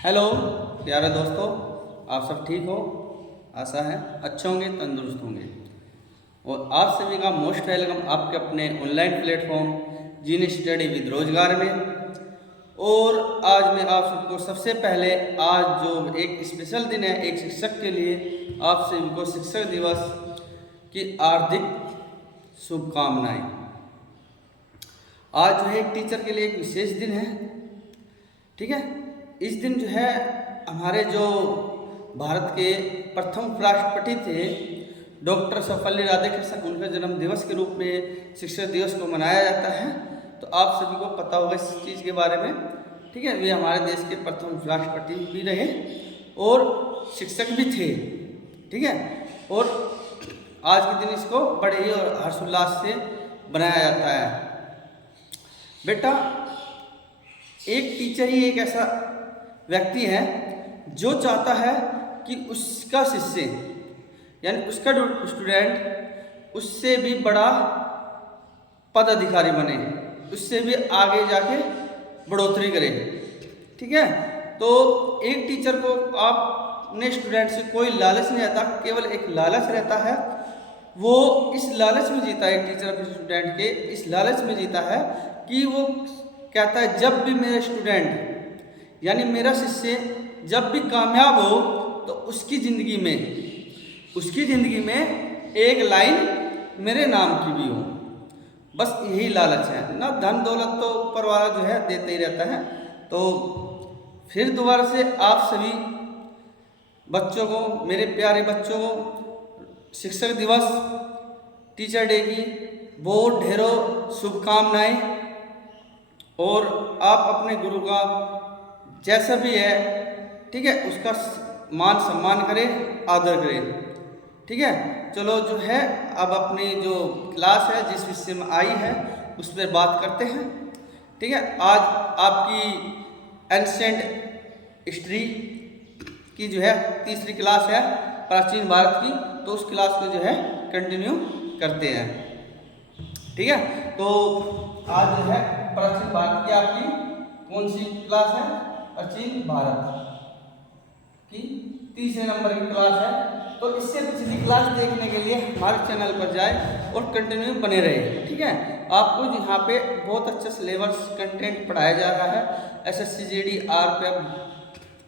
Hello प्यारे दोस्तों, आप सब ठीक हो? आशा है अच्छे होंगे, तंदुरुस्त होंगे। और आप सभी का मोस्ट वेलकम आपके अपने online platform gene study with रोजगार में। और आज मैं आप सबको सबसे पहले आज जो एक स्पेशल दिन है एक शिक्षक के लिए, आप सभी को शिक्षक दिवस की हार्दिक शुभकामनाएं। आज जो है एक टीचर के लिए एक विशेष दिन है, ठीक है। इस दिन जो है हमारे जो भारत के प्रथम राष्ट्रपति थे डॉक्टर सर्वपल्ली राधाकृष्णन, उनका जन्म दिवस के रूप में शिक्षक दिवस को मनाया जाता है। तो आप सभी को पता होगा इस चीज़ के बारे में, ठीक है। वे हमारे देश के प्रथम राष्ट्रपति भी रहे और शिक्षक भी थे, ठीक है। और आज के दिन इसको बड़े ही और हर्षोल्लास से बनाया जाता है। बेटा, एक टीचर ही एक ऐसा व्यक्ति है जो चाहता है कि उसका शिष्य यानी उसका स्टूडेंट उससे भी बड़ा पदाधिकारी बने, उससे भी आगे जाके बढ़ोतरी करे, ठीक है। तो एक टीचर को अपने स्टूडेंट से कोई लालच नहीं रहता, केवल एक लालच रहता है। वो इस लालच में जीता है, टीचर अपने स्टूडेंट के इस लालच में जीता है कि वो कहता है जब भी मेरा स्टूडेंट यानी मेरा शिष्य जब भी कामयाब हो तो उसकी ज़िंदगी में एक लाइन मेरे नाम की भी हो। बस यही लालच है ना, धन दौलत तो ऊपर वाला जो है देते ही रहता है। तो फिर दोबारा से आप सभी बच्चों को, मेरे प्यारे बच्चों को शिक्षक दिवस, टीचर डे की बहुत ढेरों शुभकामनाएं। और आप अपने गुरु का जैसा भी है, ठीक है, उसका मान सम्मान करें, आदर करें, ठीक है। चलो जो है अब अपनी जो क्लास है जिस विषय में आई है उस पर बात करते हैं, ठीक है। आज आपकी एंशिएंट हिस्ट्री की जो है तीसरी क्लास है, प्राचीन भारत की। तो उस क्लास को जो है कंटिन्यू करते हैं, ठीक है। तो आज जो है प्राचीन भारत की आपकी कौन सी क्लास है? प्राचीन भारत की तीसरे नंबर की क्लास है। तो इससे पिछली क्लास देखने के लिए हमारे चैनल पर जाए और कंटिन्यू बने रहे, ठीक है। आपको यहाँ पे बहुत अच्छा सिलेबस कंटेंट पढ़ाया जा रहा है, SSC GD RPF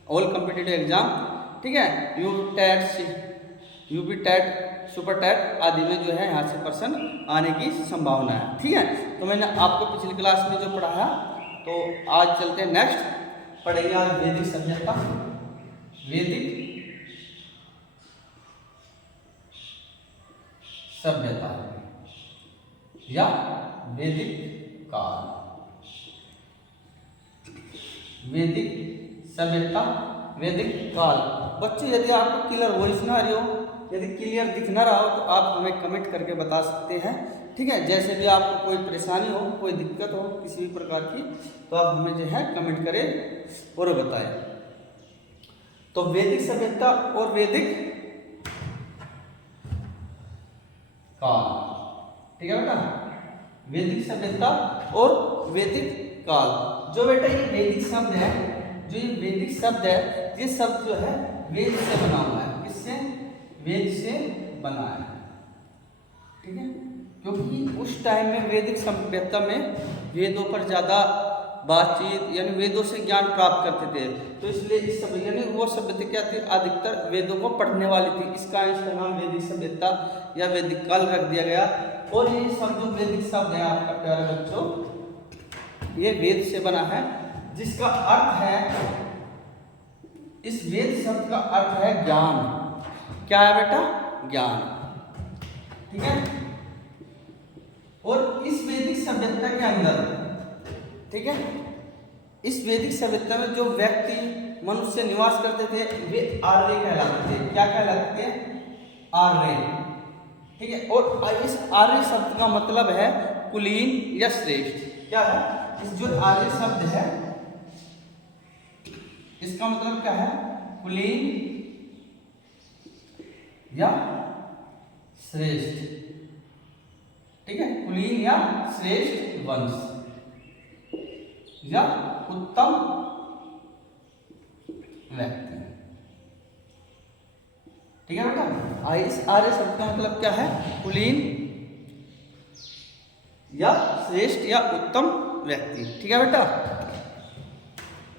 all competitive exam, ठीक है। यूपी टेट सुपर टेट आदि में जो है यहाँ से पर्सन आने की संभावना है, ठीक है। तो मैंने आपको पिछली क्लास में जो पढ़ाया, तो आज चलते हैं नेक्स्ट पढ़ेंगे आज वैदिक सभ्यता, वैदिक सभ्यता या वैदिक काल, वैदिक सभ्यता, वैदिक काल। बच्चों, यदि आपको क्लियर वॉइस ना आ रही हो, यदि क्लियर दिख ना रहा हो तो आप हमें कमेंट करके बता सकते हैं, ठीक है। जैसे भी आपको कोई परेशानी हो, कोई दिक्कत हो किसी भी प्रकार की, तो आप हमें जो है कमेंट करें और बताएं। तो वैदिक सभ्यता और वैदिक काल, ठीक है बेटा। वैदिक सभ्यता और वैदिक काल। जो बेटा ये वैदिक शब्द है, जो ये वैदिक शब्द है, ये शब्द जो है वेद से बना हुआ है। किससे? वेद से बना है, ठीक है। क्योंकि उस टाइम में वैदिक सभ्यता में वेदों पर ज़्यादा बातचीत यानी वेदों से ज्ञान प्राप्त करते थे। तो इसलिए इस सब यानी वो सभ्यता क्या थी, अधिकतर वेदों को पढ़ने वाली थी। इसका इसका नाम वैदिक सभ्यता या वैदिक काल रख दिया गया। और ये शब्द जो वैदिक शब्द है आपका प्यारे बच्चों, ये वेद से बना है, जिसका अर्थ है, इस वेद शब्द का अर्थ है ज्ञान। क्या है बेटा? ज्ञान, ठीक है। और इस वैदिक सभ्यता के अंदर, ठीक है, इस वैदिक सभ्यता में जो व्यक्ति मनुष्य निवास करते थे वे आर्य कहलाते थे। क्या कहलाते थे? आर्य, ठीक है। और इस आर्य शब्द का मतलब है कुलीन या श्रेष्ठ। क्या है? इस जो आर्य शब्द है इसका मतलब क्या है? कुलीन या श्रेष्ठ, ठीक है। कुलीन या श्रेष्ठ वंश या उत्तम व्यक्ति। ठीक है बेटा, इस आर्य शब्द का मतलब क्या है? कुलीन या श्रेष्ठ या उत्तम व्यक्ति। ठीक है बेटा।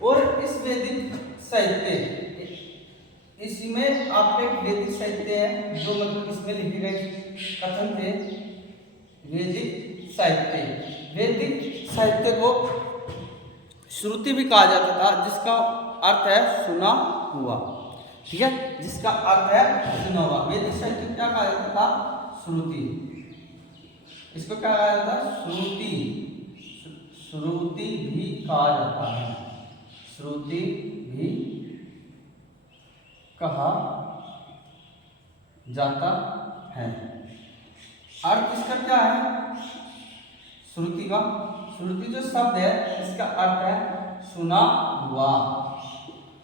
और इस वैदिक साहित्य, इसमें आपका एक वैदिक साहित्य है जो मतलब इसमें लिखे गए कथन थे वैदिक साहित्य। वैदिक साहित्य को श्रुति भी कहा जाता था, जिसका अर्थ है सुना हुआ। ठीक है, जिसका अर्थ है सुना हुआ। वैदिक साहित्य क्या कहा जाता था? श्रुति। इसको क्या कहा जाता है? श्रुति। श्रुति भी कहा जाता है, श्रुति भी कहा जाता है। अर्थ इसका क्या है? श्रुति का, श्रुति जो शब्द है इसका अर्थ है सुना हुआ।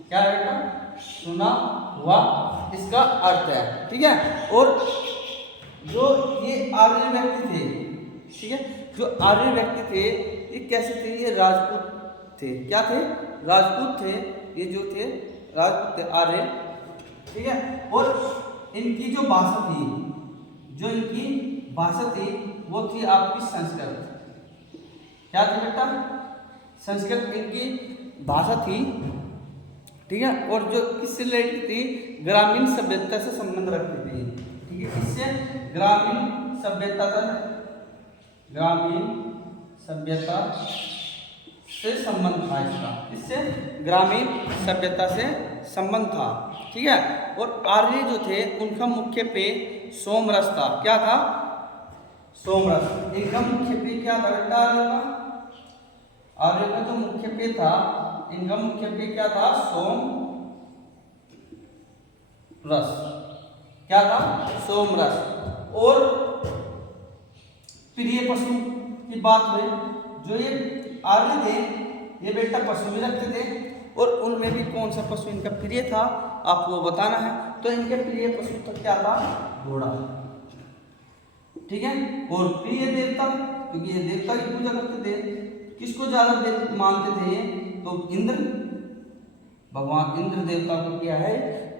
क्या है बेटा? सुना हुआ इसका अर्थ है। ठीक है। और जो ये आर्य व्यक्ति थे, ठीक है, जो आर्य व्यक्ति थे ये कैसे थे? ये राजपूत थे। क्या थे? राजपूत थे। ये जो थे राजपूत थे, आर्य। ठीक है। और इनकी जो भाषा थी, जो इनकी भाषा थी वो थी आपकी संस्कृत। क्या थी बेटा? संस्कृत इनकी भाषा थी। ठीक है। और जो किससे रिलेटेड थी? ग्रामीण सभ्यता से संबंध रखती थी। ठीक है, किससे? ग्रामीण सभ्यता से, ग्रामीण सभ्यता से संबंध था इसका। इससे ग्रामीण सभ्यता से संबंध था। ठीक है। और आर्य जो थे उनका मुख्य पेय सोमरस था। क्या था? सोमरस। इनका मुख्य पेय क्या था बेटा? आर्य का जो मुख्य पेय था, इनका मुख्य पेय क्या था? सोम रस। क्या था? सोमरस। और प्रिय पशु की बात हुई, जो ये आर्य थे ये बेटा पशु भी रखते थे, और उनमें भी कौन सा पशु इनका प्रिय था आपको बताना है। तो इनके प्रिय पशु तो क्या था? घोड़ा। ठीक है। और प्रिय देवता, क्योंकि ये देवता की पूजा करते थे, किसको ज्यादा मानते थे ये? तो इंद्र, भगवान इंद्र देवता को क्या है?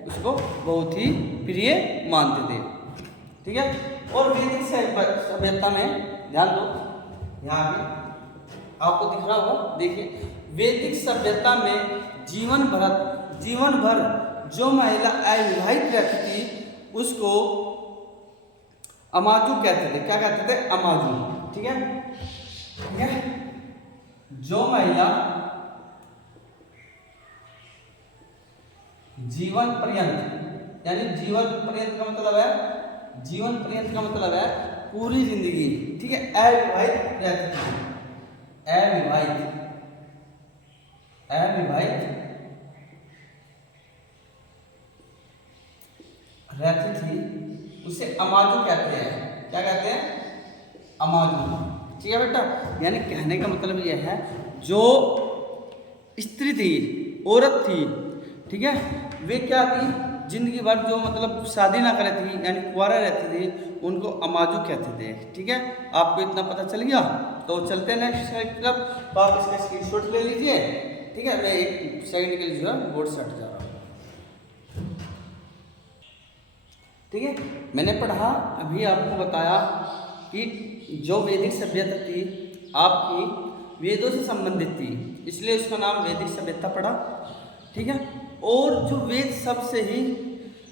उसको बहुत ही प्रिय मानते थे। ठीक है। और वैदिक सभ्यता में ध्यान दो, यहाँ पे आपको दिख रहा होगा, देखिए वैदिक सभ्यता में जीवन भर जो महिला अविवाहित रहती थी उसको अमाजू कहते थे। क्या कहते थे? अमाजू। ठीक है। ठीक है। जो महिला जीवन पर्यंत, यानी जीवन पर्यंत का मतलब है, जीवन पर्यंत का मतलब है पूरी जिंदगी, ठीक है, अविवाहित रहती थी। अविवाहित रहती थी उसे अमाजू कहते हैं। क्या कहते हैं? अमाजू। ठीक है बेटा। यानी कहने का मतलब यह है जो स्त्री थी, औरत थी, ठीक है, वे क्या थी? जिंदगी भर जो मतलब शादी ना करे थी, यानी कुंवारा रहती थी, उनको अमाजू कहते थे। ठीक है। आपको इतना पता चल गया, तो चलते हैं नेक्स्ट स्लाइड की तरफ। तो आप इसका स्क्रीनशॉट ले लीजिए। ठीक है। मैं एक सेकंड के लिए जो है बोर्ड से हट जा रहा हूँ। ठीक है। मैंने पढ़ा, अभी आपको बताया कि जो वैदिक सभ्यता थी आपकी वेदों से संबंधित थी, इसलिए उसका नाम वैदिक सभ्यता पड़ा। ठीक है। और जो वेद शब्द से ही,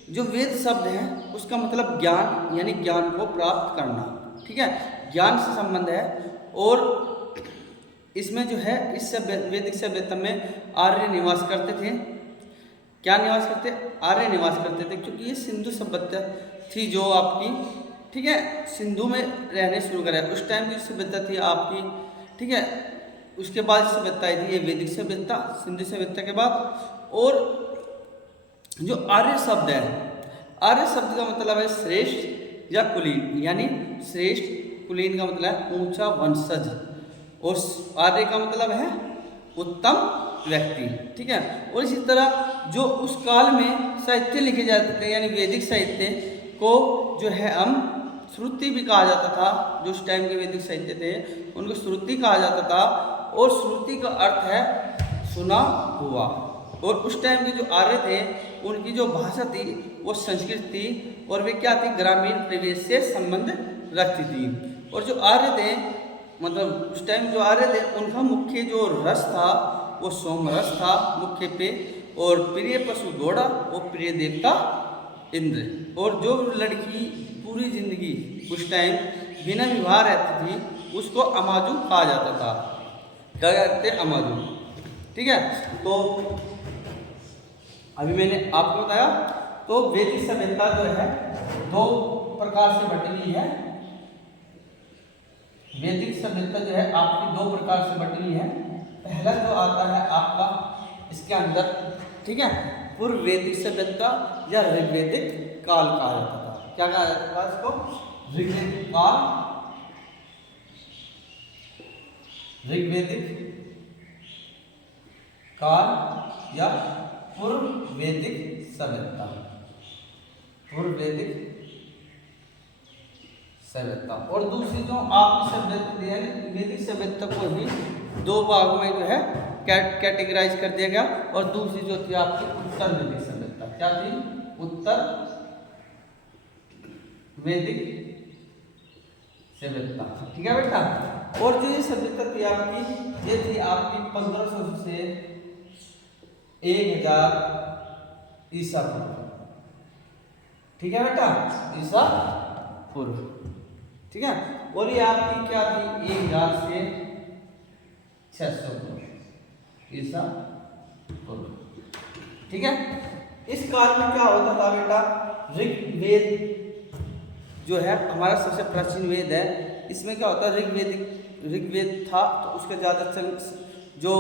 जो वेद शब्द है उसका मतलब ज्ञान, यानी ज्ञान को प्राप्त करना। ठीक है। ज्ञान से संबंध है। और इसमें जो है इस वैदिक सभ्यता में आर्य निवास करते थे। क्या निवास करते? आर्य निवास करते थे, क्योंकि ये सिंधु सभ्यता थी जो आपकी, ठीक है, सिंधु में रहने शुरू करे उस टाइम की सभ्यता थी आपकी। ठीक है। उसके बाद सभ्यता आई थी ये वैदिक सभ्यता, सिंधु सभ्यता के बाद। और जो आर्य शब्द है, आर्य शब्द का मतलब है श्रेष्ठ या कुलीन, यानी श्रेष्ठ, कुलीन का मतलब है ऊंचा वंशज, और आर्य का मतलब है उत्तम व्यक्ति। ठीक है। और इसी तरह जो उस काल में साहित्य लिखे जाते थे, यानी वैदिक साहित्य को जो है हम श्रुति भी कहा जाता था। जो उस टाइम के वैदिक साहित्य थे उनको श्रुति कहा जाता था। और श्रुति का अर्थ है सुना हुआ। और उस टाइम के जो आर्य थे उनकी जो भाषा थी वो संस्कृत थी, और वे क्या थी, ग्रामीण परिवेश से संबंध रखती थी। और जो आर्य थे, मतलब उस टाइम जो आर्य थे, उनका मुख्य जो रस था वो सोम रस था मुख्य पे, और प्रिय पशु घोड़ा और प्रिय देवता इंद्र। और जो लड़की पूरी जिंदगी उस टाइम बिना विवाह रहती थी उसको अमाजू कहा जाता था। क्या कहते हैं, अमाजू। ठीक है, तो अभी मैंने आपको बताया। तो वैदिक सभ्यता जो है दो प्रकार से बटी हुई है। वैदिक सभ्यता जो है आपकी दो प्रकार से बटी हुई है। पहला जो आता है आपका इसके अंदर, ठीक है, पूर्व वैदिक सभ्यता या ऋग्वैदिक काल कहा जाता था। क्या कहा जाता था इसको, ऋग्वैदिक काल, ऋग्वैदिक काल या पूर्व वैदिक सभ्यता, पूर्व वैदिक सभ्यता। और दूसरी जो आपकी सभ्यता है, वैदिक सभ्यता को ही दो भागों में जो है कैटेगराइज कर दिया गया। और दूसरी जो थी आपकी उत्तर वैदिक सभ्यता। क्या थी, उत्तर वैदिक सभ्यता। ठीक है बेटा। और जो ये सभ्यता थी आपकी, ये थी आपकी 1500 से 1000 ईसा पूर्व। ठीक है बेटा, ईसा पूर्व। ठीक है, और ये आपकी क्या थी, 1000 से 600 पूर्व, ईसा पूर्व। ठीक है, इस काल में क्या होता था बेटा, ऋग्वेद जो है हमारा सबसे प्राचीन वेद है, इसमें क्या होता है, ऋग्वेद था तो उसका ज़्यादा जो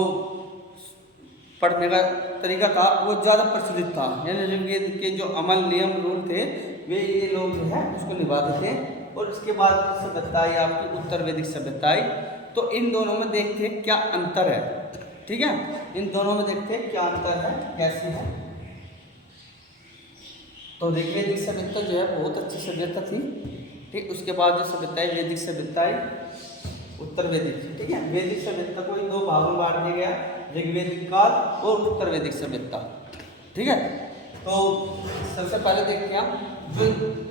पढ़ने का तरीका था वो ज़्यादा प्रचलित था। यानी ऋग्वेद के जो अमल नियम रूल थे वे ये लोग जो है उसको निभाते थे। और उसके बाद सभ्यता आई आपकी उत्तर वैदिक सभ्यता आई। तो इन दोनों में देखते हैं क्या अंतर है। ठीक है, इन दोनों में देखते हैं क्या अंतर है, कैसे है। तो ऋग्वैदिक सभ्यता जो है बहुत अच्छी सभ्यता थी। ठीक, उसके बाद जो सभ्यता है वैदिक सभ्यता आई, उत्तर वैदिक। ठीक है, वैदिक सभ्यता को इन दो भागों में बांट दिया गया, ऋग्वैदिक काल और उत्तर वैदिक सभ्यता। ठीक है, तो सबसे पहले देखते हैं हम जो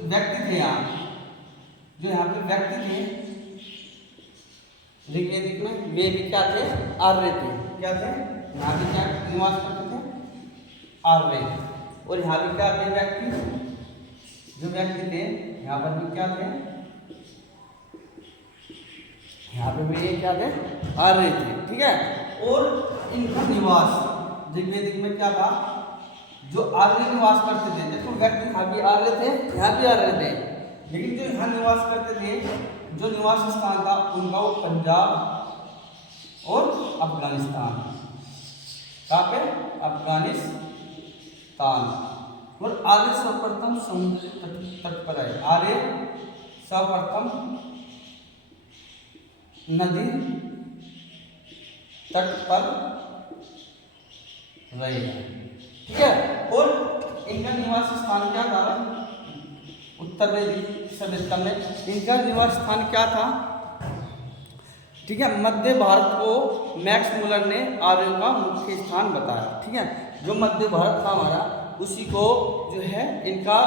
व्यक्ति थे जो यहाँ पे व्यक्ति थे ऋग्वैदिक में, वे भी क्या थे, आर्य थे। क्या थे, यहाँ भी क्या निवास करते थे, आर्य। और यहाँ भी क्या थे व्यक्ति, जो व्यक्ति थे यहाँ पर भी क्या थे, यहाँ पे भी ये क्या थे, आर्य थे। ठीक है, और इनका निवास ऋग्वैदिक में क्या था, जो आर्य निवास करते थे। देखो व्यक्ति यहाँ भी आर्य थे, यहाँ भी आर्य थे, लेकिन जो यहाँ निवास करते थे, जो निवास स्थान था उनका वो पंजाब और अफगानिस्तान। कहाँ पे, अफगानिस्तान। और आर्य सर्वप्रथम समुद्र तट पर आए। आर्य सर्वप्रथम नदी तट पर रहेगा। ठीक है, और इनका निवास स्थान क्या था, उत्तर वैदिक सभ्यता में इनका निवास स्थान क्या था। ठीक है, मध्य भारत को मैक्स मुलर ने आर्यों का मुख्य स्थान बताया। ठीक है, जो मध्य भारत था हमारा उसी को जो है इनका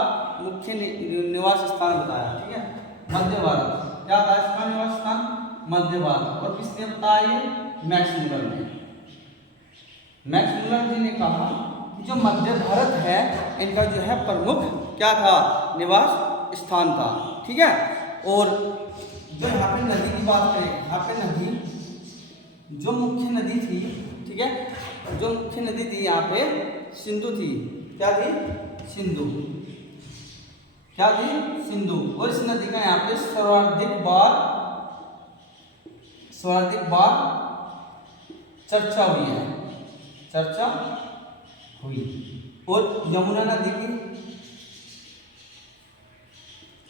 मुख्य निवास स्थान बताया। ठीक है, मध्य भारत क्या था इसका निवास स्थान, मध्य भारत। और किसने बताया, मैक्स मुलर ने। मैक्स मुलर जी ने कहा कि जो मध्य भारत है इनका जो है प्रमुख क्या था, निवास स्थान था। ठीक है, और जो यहाँ पे नदी की बात करें, यहाँ पे नदी जो मुख्य नदी थी, ठीक है, जो मुख्य नदी थी यहाँ पे सिंधु थी। क्या थी, सिंधु। क्या थी, सिंधु। और इस नदी का यहाँ पे सर्वाधिक बार चर्चा हुई है, चर्चा हुई। और यमुना नदी की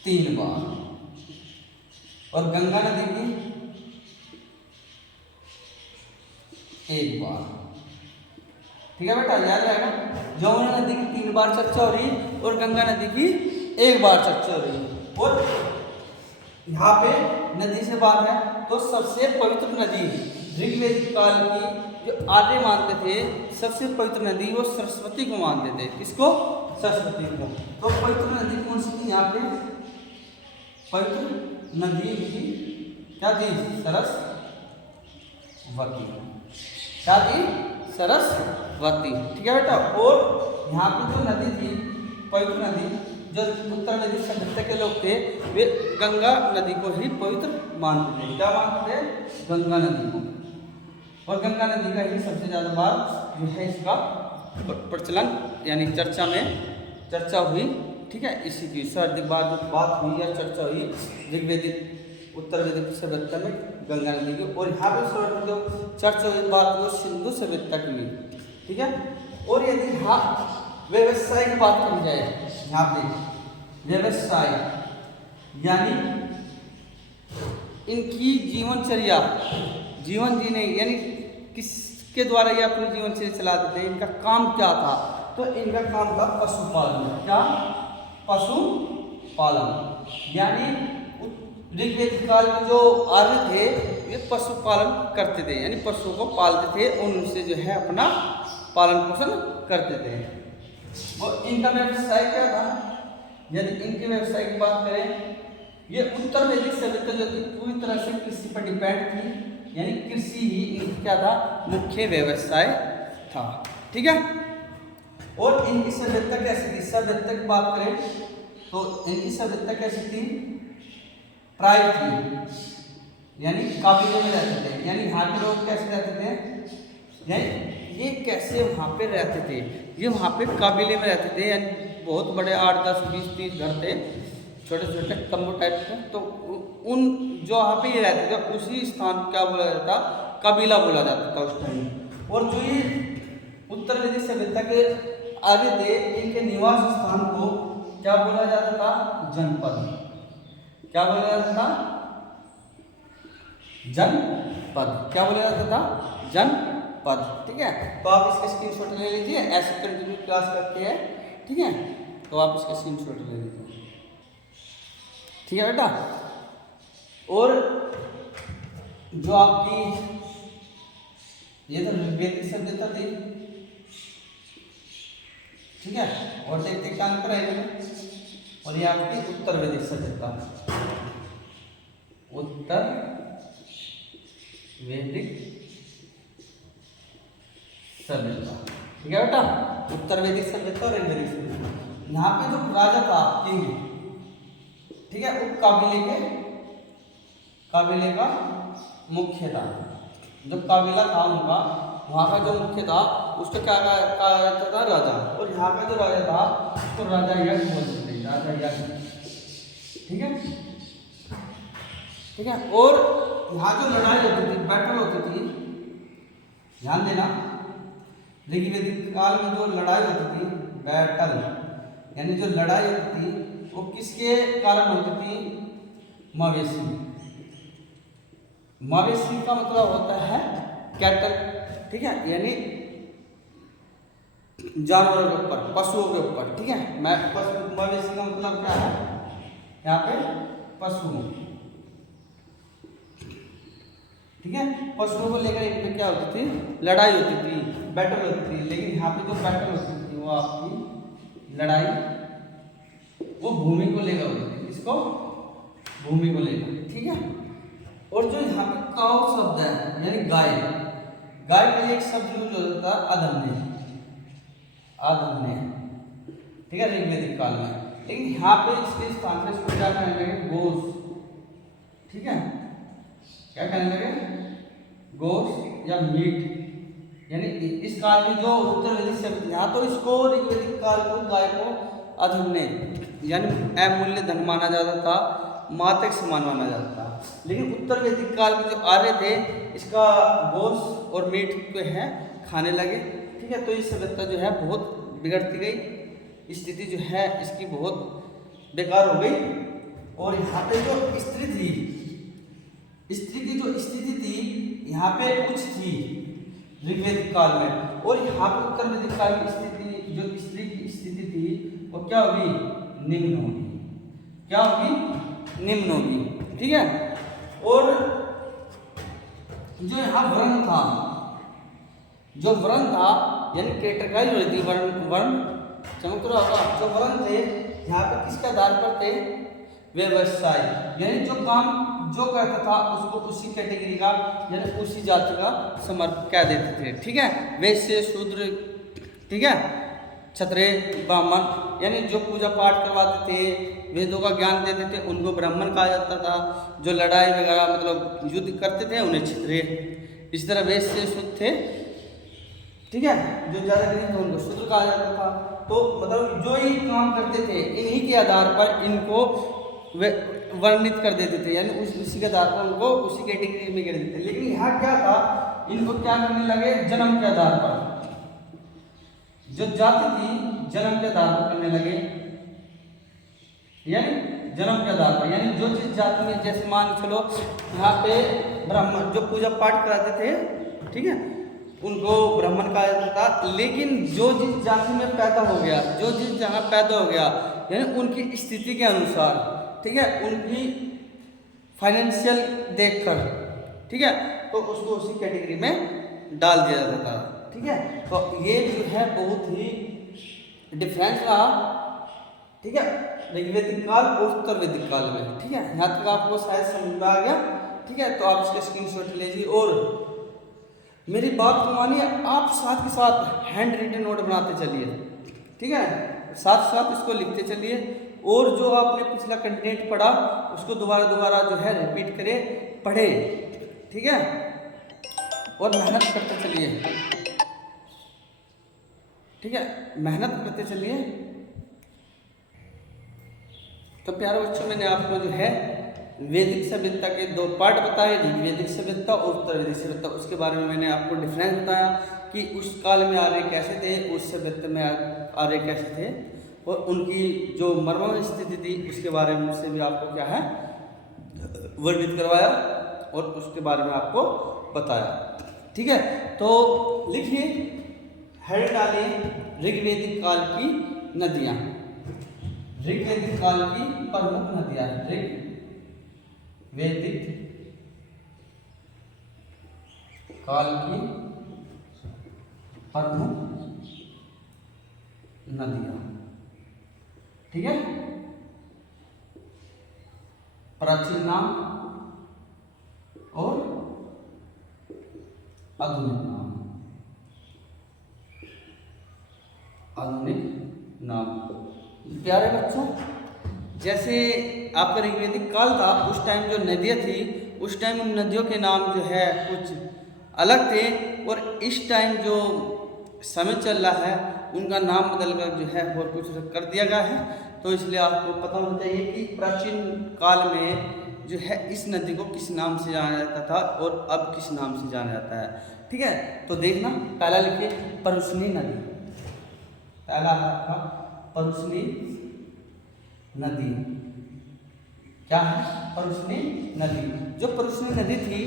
3 बार, और गंगा नदी की 1 बार। ठीक है बेटा, याद रहेगा, यमुना नदी की 3 बार चर्चा हो रही और गंगा नदी की 1 बार चर्चा हो रही। और यहाँ पे नदी से बात है तो सबसे पवित्र नदी ऋग्वेदिक काल की जो आर्य मानते थे सबसे पवित्र नदी वो सरस्वती को मानते थे। किसको? सरस्वती को। तो पवित्र नदी कौन सी थी यहाँ पे? पवित्र नदी थी क्या थी? सरस्वती। क्या थी? सरस्वती। ठीक है बेटा। और यहाँ पे जो नदी थी पवित्र नदी, जो उत्तर वैदिक सभ्यता के लोग थे वे गंगा नदी को ही पवित्र मानते थे। क्या मानते थे? गंगा नदी को। और गंगा नदी का ही सबसे ज़्यादा बार जो है इसका प्रचलन यानी चर्चा हुई। ठीक है, इसी की सर्वाधिक बार जो बात हुई या चर्चा हुई ऋग्वेदिक उत्तर वैदिक सभ्यता में गंगा नदी की। और यहाँ पे सर्वाधिक जो चर्चा हुई बात वो सिंधु सभ्यता की हुई। ठीक है। और यदि यहाँ व्यवसाय की बात करी जाए, यहाँ पे व्यवसाय यानी इनकी जीवनचर्या, जीवन जीने यानी किसके द्वारा ये अपनी जीवनचर्या चलाते थे, इनका काम क्या था? तो इनका काम था पशुपालन। क्या? पशुपालन। यानी ऋग्वेदिक काल में जो आर्य थे ये पशुपालन करते थे, यानी पशुओं को पालते थे और उनसे जो है अपना पालन पोषण करते थे। और इनका व्यवसाय क्या था? यदि इनके व्यवसाय की बात करें, ये उत्तर वैदिक सभ्यता जो थी पूरी तरह से कृषि पर डिपेंड थी, यानी कृषि ही इनका क्या था? मुख्य व्यवसाय था। ठीक है। और इनकी सभ्यता कैसी थी? सभ्यता की बात करें तो इनकी सभ्यता कैसी थी? ट्राइब थी, यानी काबिले में रहते थे। यानी यहाँ के लोग कैसे रहते थे? यानी ये कैसे वहाँ पे रहते थे? ये वहाँ पे काबिले में रहते थे, यानी बहुत बड़े 8, 10, 20, 30 घर थे, छोटे छोटे तंबू टाइप के। तो उन जो वहाँ पे ये रहते थे उसी स्थान को क्या बोला जाता? कबीला बोला जाता था उस टाइम। और जो ये उत्तर वैदिक सभ्यता के आर्य थे इनके निवास स्थान को क्या बोला जाता था? जनपद। क्या बोला जाता था? जनपद। क्या बोला जाता था? जनपद। ठीक है। तो आप इसका स्क्रीनशॉट ले लीजिए, ऐसे कंटिन्यू क्लास करते हैं। ठीक है, तो आप इसका स्क्रीनशॉट ले लीजिए। ठीक है बेटा। और जो आपकी ये तो ऋग्वेदिक सभ्यता थी। ठीक है। और देखते क्या अंतर है इनमें। और ये आपकी उत्तर वैदिक सभ्यता, उत्तर वैदिक सभ्यता। ठीक है बेटा। उत्तर वैदिक सभ्यता और वैदिक सभ्यता। यहाँ पे जो राजा था किंग, ठीक है, वो काबिले का मुख्य था। जो काबिला था उनका, वहाँ का जो मुख्य था उसको क्या कहा जाता था? राजा। और यहाँ का जो राजा था तो राजा यज्ञ बोलते थे, राजा यज्ञ। ठीक है। ठीक है। और यहाँ जो लड़ाई होती थी, बैटल होती थी, ध्यान देना, ऋग्वेदिक काल में जो लड़ाई होती थी, बैटल यानी जो लड़ाई होती थी वो किसके कारण होती थी? मवेशी। मवेशी का मतलब होता है कैटल। ठीक है, यानी जानवरों के ऊपर, पशुओं के ऊपर। ठीक है। मवेशी का मतलब क्या है? यहाँ पे पशु। ठीक है। पशुओं को लेकर इन पे क्या होती थी? लड़ाई होती थी, बैटल होती थी। लेकिन यहाँ पे जो बैटल होती थी वो आपकी लड़ाई वो भूमि को लेकर होती थी। किसको? भूमि को लेकर। ठीक है। और जो यहाँ पे काउ शब्द है यानी गाय, गाय के लिए एक शब्द यूज होता था अदन्य। ठीक है, ऋग्वेदिक काल में। लेकिन यहाँ पे इसके स्थान पे इसको क्या कहने लगे? गोस। ठीक है, क्या कहने लगे? गोस या मीट। यानी इस काल में जो उत्तर वैदिक शब्द, यहाँ तो इसको ऋग्वेदिक काल को गाय को अधन्य यानी अमूल्य धन माना जाता था, माता के समान माना जाता था। लेकिन उत्तर वैदिक काल में जो आर्य थे इसका गोस और मीट को है खाने लगे। ठीक है। तो ये सभ्यता जो है बहुत बिगड़ती गई, स्थिति जो है इसकी बहुत बेकार हो गई। और यहाँ पे जो स्त्री थी, स्त्री की जो स्थिति थी यहाँ पे उच्च थी ऋग्वेदिक काल में। और यहाँ पे उत्तर वैदिक काल की स्थिति, जो स्त्री की स्थिति थी वो क्या होगी? निम्न होगी। क्या होगी? निम्न होगी। ठीक है। और जो यहाँ वर्ण था, जो वर्ण था यानी कैटेगराइज हो रही थी, वर्ण चमक रहा होगा, जो वर्ण थे यहाँ पे किसके आधार पर थे, व्यवसाय, यानी जो काम जो करता था उसको उसी कैटेगरी का यानी उसी जाति का समर्पण कह देते थे। ठीक है, वैश्य, शूद्र, ठीक है, क्षत्रिय, ब्राह्मण, यानी जो पूजा पाठ करवाते थे, वेदों का ज्ञान देते थे उनको ब्राह्मण कहा जाता था, जो लड़ाई वगैरह मतलब युद्ध करते थे उन्हें क्षत्रिय। इस तरह वैश्य, शूद्र थे, ठीक है, जो ज़्यादा गरीब थे उनको शूद्र कहा जाता था। तो मतलब जो ये काम करते थे इन्हीं के आधार पर इनको वर्णित कर देते थे, यानी उसी के आधार पर उनको उसी कैटेगरी में कर देते थे। लेकिन यहाँ क्या था, इनको क्या करने लगे, जन्म के आधार पर, जो जाति थी जन्म के आधार पर करने लगे, यानी जन्म के आधार पर, यानी जो जिस जाति में, जैसे मान चलो यहाँ पे ब्राह्मण जो पूजा पाठ कराते थे, ठीक है, उनको ब्राह्मण कहा जाता था। लेकिन जो जिस जाति में पैदा हो गया, जो जिस जगह पैदा हो गया, यानी उनकी स्थिति के अनुसार, ठीक है, उनकी फाइनेंशियल देखकर, ठीक है, तो उसको उसी कैटेगरी में डाल दिया जाता था। ठीक है, तो ये जो है बहुत ही डिफरेंस रहा, ठीक है, ऋग्वैदिक काल और उत्तर वैदिक काल में। ठीक है, यहाँ तक आपको शायद समझ में आ गया। ठीक है, तो आप इसके स्क्रीनशॉट लीजिए और मेरी बात को मानिए, आप साथ के साथ हैंड रिटन नोट बनाते चलिए। ठीक है, साथ साथ इसको लिखते चलिए और जो आपने पिछला कंटेंट पढ़ा उसको दोबारा जो है रिपीट करें, पढ़े। ठीक है, और मेहनत करते चलिए। ठीक है, मेहनत करते चलिए। तो प्यारे बच्चों, मैंने आपको जो है वैदिक सभ्यता के दो पार्ट बताए, ऋग्वैदिक सभ्यता और उत्तर वैदिक सभ्यता। उसके बारे में मैंने आपको डिफरेंस बताया कि उस काल में आर्य कैसे थे, उस सभ्यता में आर्य कैसे थे, और उनकी जो मर्मम स्थिति थी उसके बारे में से भी आपको क्या है वर्णित करवाया और उसके बारे में आपको बताया। ठीक है, तो लिखिए, हेड डालिए ऋग्वैदिक काल की नदियाँ, ऋग्वैदिक काल की प्रमुख नदियाँ, ऋग्वैदिक काल की प्रमुख नदियाँ। ठीक है, प्राचीन नाम और आधुनिक नाम, आधुनिक नाम। प्यारे बच्चों, जैसे आपका ऋग्वैदिक काल था, उस टाइम जो नदियाँ थी, उस टाइम उन नदियों के नाम जो है कुछ अलग थे, और इस टाइम जो समय चल रहा है उनका नाम बदलकर जो है और कुछ कर दिया गया है। तो इसलिए आपको पता होना चाहिए कि प्राचीन काल में जो है इस नदी को किस नाम से जाना जाता था और अब किस नाम से जाना जाता है। ठीक है, तो देखना, पहला लिखिए परुष्णी नदी, पहला है आपका परुष्णी नदी। क्या है? परुष्णी नदी। जो परुष्णी नदी थी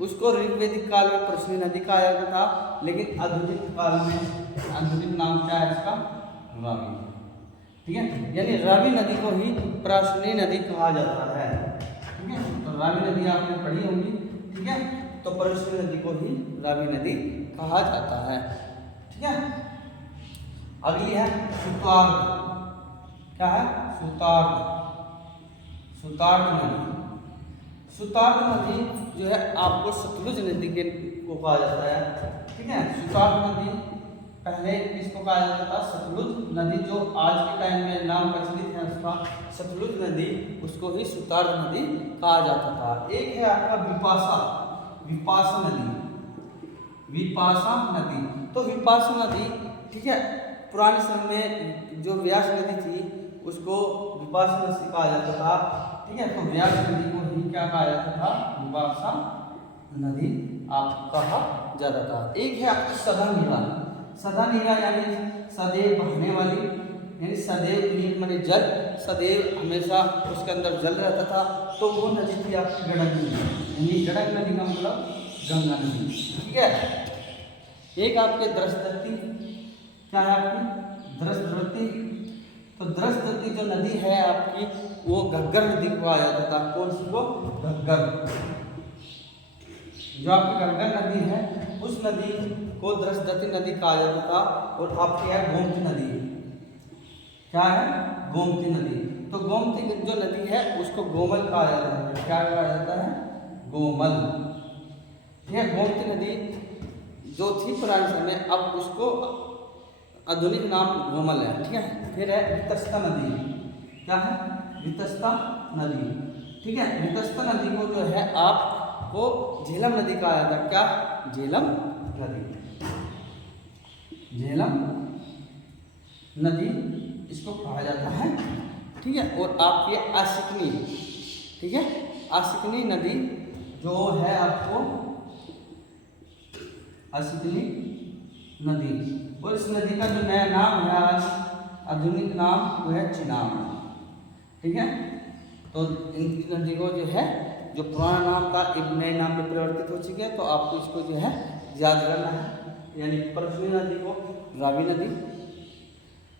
उसको ऋग्वैदिक काल में परुष्णी नदी कहा जाता था, लेकिन आधुनिक काल में आधुनिक नाम क्या है इसका? रावी। ठीक है, यानी रावी नदी को ही परुष्णी नदी कहा जाता है। ठीक है, तो रावी नदी आपने पढ़ी होगी। ठीक है, तो परुष्णी नदी को ही रावी नदी कहा जाता है। ठीक है, अगली है सुतार्ग। क्या है? सुतार्ग, सुतार्ग नदी। सुतार्ग नदी जो है आपको सतलुज नदी के को कहा जाता है। ठीक है, सुतार्ग नदी पहले इसको कहा जाता था सतलुज नदी, जो आज के टाइम में नाम प्रचलित है उसका सतलुज नदी, उसको ही सुतार्ग नदी कहा जाता था। एक है आपका विपाशा, विपाशा नदी, विपाशा नदी। तो विपाशा नदी, ठीक है, पुराने समय में जो व्यास नदी थी उसको विपाशा नदी कहा जाता था। ठीक है, तो व्यास नदी को ही क्या कहा जाता था? विपाशा नदी आप कहा जाता था। एक है आपकी सदानीरा, सदानीरा यानी सदैव बहने वाली, यानी सदैव नील माने जल, सदैव हमेशा उसके अंदर जल रहता था। तो वो नदी थी आपकी गंडक नदी, यानी गंडक नदी का मतलब गंगा नदी। ठीक है, एक आपके दृष्टि, क्या है आपकी? दृष्टि। तो दृष्टि जो नदी है आपकी वो घग्गर नदी को कहा जाता था। कौन सी को? घग्गर। जो आपकी गंगा नदी है उस नदी को द्रष्टद्वती नदी कहा जाता था, और आपकी है गोमती नदी। क्या है? गोमती नदी। तो गोमती जो नदी है उसको गोमल कहा जाता है। क्या कहा जाता है? गोमल। ठीक है, गोमती नदी जो थी पुराने समय, अब उसको आधुनिक नाम गोमल है। ठीक है, फिर है वितस्ता नदी। क्या है? वितस्ता नदी। ठीक है, वितस्ता नदी को जो है आपको झेलम नदी कहा जाता है। क्या? झेलम नदी। झेलम नदी इसको कहा जाता है। ठीक है, और आपकी आशिकनी। ठीक है, आशिकनी नदी जो है आपको आशिकनी नदी, और इस नदी का जो नया नाम है आज, आधुनिक नाम वो है चिनाब। ठीक है, तो इन नदी को जो है, जो पुराना नाम था एक नए नाम पे परिवर्तित हो चुके हैं, तो आपको इसको जो है याद करना है। यानी परसुनी नदी को रावी नदी,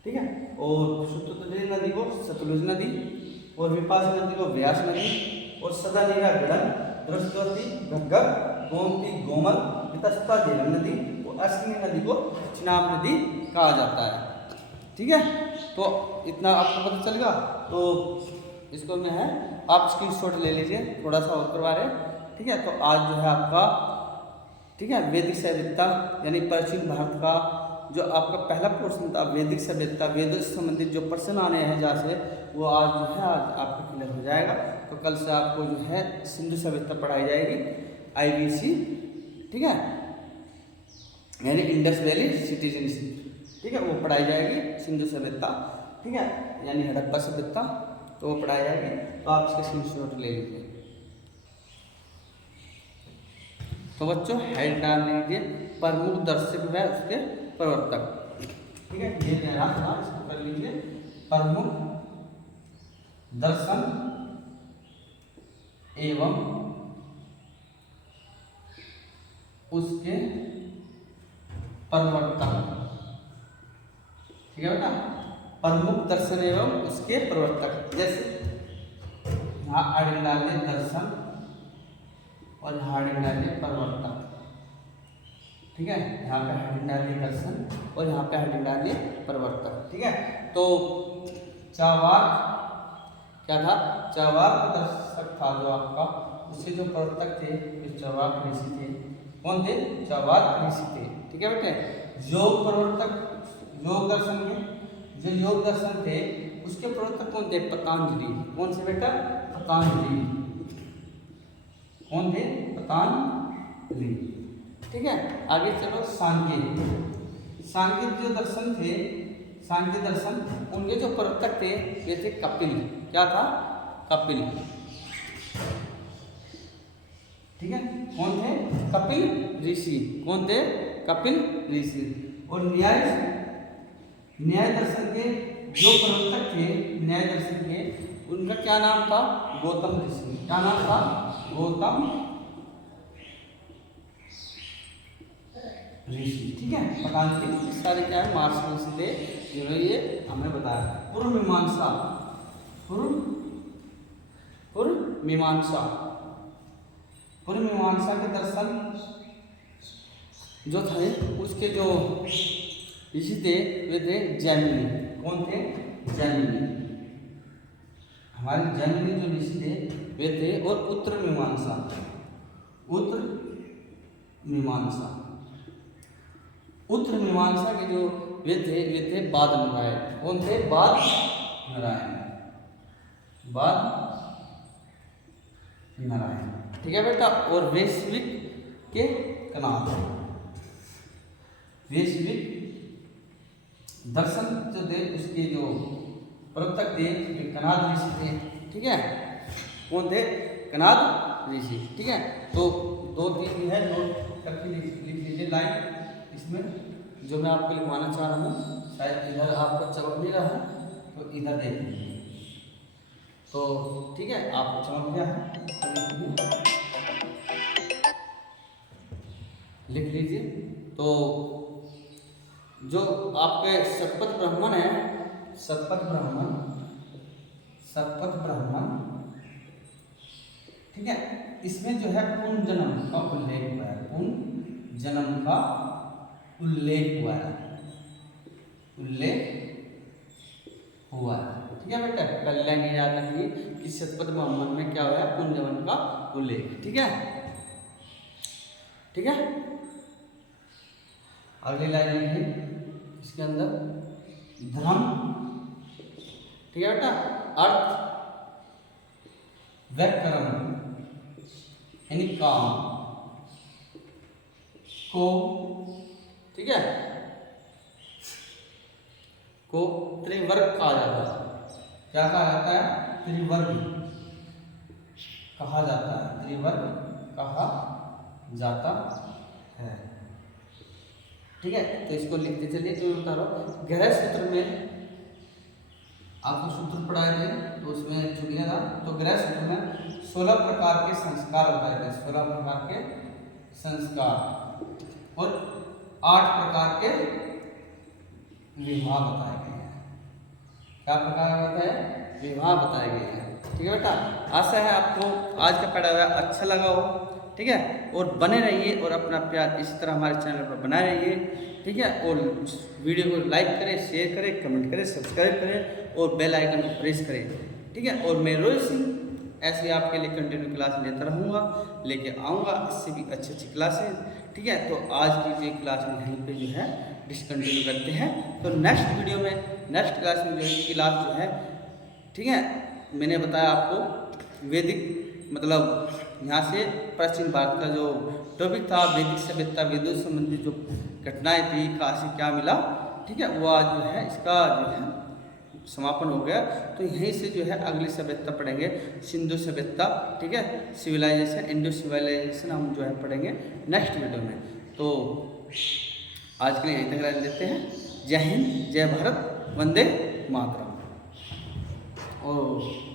ठीक है, और शुद्धोदय नदी को सतलुज नदी, और विपासी नदी को व्यास नदी, और सदानीरा गड़न, द्रष्टवती, घग्गर, गोमती, गोमल, वितस्ता झेलम नदी, और अश्विनी नदी को चिनाब नदी कहा जाता है। ठीक है, तो इतना आपको पता चलेगा। तो इसको में है, आप स्क्रीनशॉट ले लीजिए, थोड़ा सा और करवा रहे हैं। ठीक है, तो आज जो है आपका, ठीक है, वैदिक सभ्यता यानी प्राचीन भारत का जो आपका पहला पोर्शन था, वैदिक सभ्यता, वेदों से संबंधित जो प्रश्न आने हैं जहाँ से, वो आज जो है आज आपका क्लियर हो जाएगा। तो कल से आपको जो है सिंधु सभ्यता पढ़ाई जाएगी, IBC। ठीक है, यानी इंडस वैली सिटीजनशिप। ठीक है, वो पढ़ाई जाएगी, सिंधु सभ्यता। ठीक है, यानी हड़प्पा सभ्यता, तो वो पढ़ाई जाएगी। तो आप इसके स्क्रीनशॉट ले लीजिए। तो बच्चों हेड डाल लीजिए, प्रमुख दर्शक व उसके प्रवर्तक। ठीक है, ये मेरा नाम इसको कर लीजिए, प्रमुख दर्शन एवं उसके प्रवर्तक। ठीक है बेटा, प्रमुख दर्शन एवं उसके प्रवर्तक। जैसे यहाँ हेडिंग डालिए दर्शन, और यहाँ हेडिंग डालिए प्रवर्तक। ठीक है, यहाँ पे हेडिंग डालिए दर्शन, और यहाँ पे हेडिंग डालिए प्रवर्तक। ठीक है, तो चावाक क्या था? चावाक दर्शक था जो आपका, उसके जो प्रवर्तक थे वे चावाक ऋषि थे। कौन थे? चावाक ऋषि थे। ठीक है बेटे, योग प्रवर्तक, योग दर्शन के जो योग दर्शन थे उसके प्रवर्तक कौन थे? पतंजलि। कौन से बेटा? पतंजलि। कौन थे? पतंजलि। ठीक है, आगे चलो। सांख्य, सांख्य जो दर्शन थे, सांख्य दर्शन, उनके जो प्रवर्तक थे वे थे कपिल। क्या था? कपिल। ठीक है, कौन थे? कपिल ऋषि। कौन थे? कपिल ऋषि। और न्याय, न्याय दर्शन के जो प्रवर्तक थे, न्याय दर्शन के, उनका क्या नाम था? गौतम ऋषि। क्या नाम था? गौतम ऋषि। ठीक है, पतंजलि सारे क्या है? महर्षि ऋषि थे, जो ये हमें बताया। पूर्व मीमांसा, पूर्व मीमांसा, पूर्व मीमांसा के दर्शन जो थे उसके जो ऋषि थे वे थे जैमिनी। कौन थे? जैमिनी। हमारे जैमिनी जो ऋषि थे वे थे। और उत्तर मीमांसा, उत्तर मीमांसा, उत्तर मीमांसा के जो वे थे बाद नारायण। कौन थे? बाद नारायण, बाद नारायण। ठीक है बेटा, और वैश्विक के कनाद, वैश्विक दर्शन जो थे उसके जो प्रवर्तक थे वे कनाद ऋषि थे। ठीक है, कौन थे? कनाद ऋषि। ठीक है, तो 2-3 है, नोट करके लिख लीजिए लाइन। इसमें जो मैं आपको लिखवाना चाह रहा हूँ, शायद इधर आपको चमक नहीं रहा है, तो इधर देख लीजिए। तो ठीक है, आपको चमक गया है, लिख लीजिए। तो जो आपके शतपथ ब्राह्मण है, शतपथ ब्राह्मण, शतपथ ब्राह्मण, ठीक है, इसमें जो है पुनर्जन्म का उल्लेख हुआ है, पुनर्जन्म का उल्लेख हुआ है, ठीक है बेटा। कल्याणी याद रखिए कि शतपथ ब्राह्मण में क्या हुआ है, पुनर्जन्म का उल्लेख, ठीक है, ठीक है। अगली लाइन लिखिए इसके अंदर धर्म, ठीक है बेटा, अर्थ, व्याकरण यानी काम को, ठीक है, को त्रिवर्ग कहा जाता है। क्या कहा जाता है? त्रिवर्ग कहा जाता है, त्रिवर्ग कहा जाता है, ठीक है। तो इसको लिखते चलिए। तो मैं बता रहा हूँ गहरे सूत्र में आपको सूत्र पढ़ाए थे तो उसमें चुनिएगा। तो गृह सूत्र में 16 प्रकार के संस्कार बताए थे, 16 प्रकार के संस्कार और 8 प्रकार के विवाह बताए गए हैं। क्या प्रकार होता है? विवाह बताए गए हैं, ठीक है बेटा। आशा है आपको आज का पढ़ा हुआ अच्छा लगा हो, ठीक है। और बने रहिए और अपना प्यार इसी तरह हमारे चैनल पर बनाए रहिए, ठीक है। और वीडियो को लाइक करें, शेयर करें, कमेंट करें, सब्सक्राइब करें और बेल आइकन को प्रेस करें, ठीक है। और मैं रोहित सिंह ऐसे आपके लिए कंटिन्यू क्लास लेता रहूँगा, लेके आऊँगा इससे भी अच्छी अच्छी क्लासेस, ठीक है। तो आज की जो क्लास में यहीं पे जो है डिसकंटिन्यू करते हैं। तो नेक्स्ट वीडियो में, नेक्स्ट क्लास में जो है क्लास जो है, ठीक है, मैंने बताया आपको वैदिक मतलब यहाँ से प्राचीन भारत का जो टॉपिक था वैदिक सभ्यता, वेदों से संबंधित जो घटनाएं थी, कहाँ से क्या मिला, ठीक है, वो आज जो है इसका जो है समापन हो गया। तो यहीं से जो है अगली सभ्यता पढ़ेंगे, सिंधु सभ्यता, ठीक है, सिविलाइजेशन, इंडो सिविलाइजेशन हम जो है पढ़ेंगे नेक्स्ट वीडियो में। तो आज के लिए यहीं तक रह देते हैं। जय हिंद, जय भारत, वंदे मातरम। और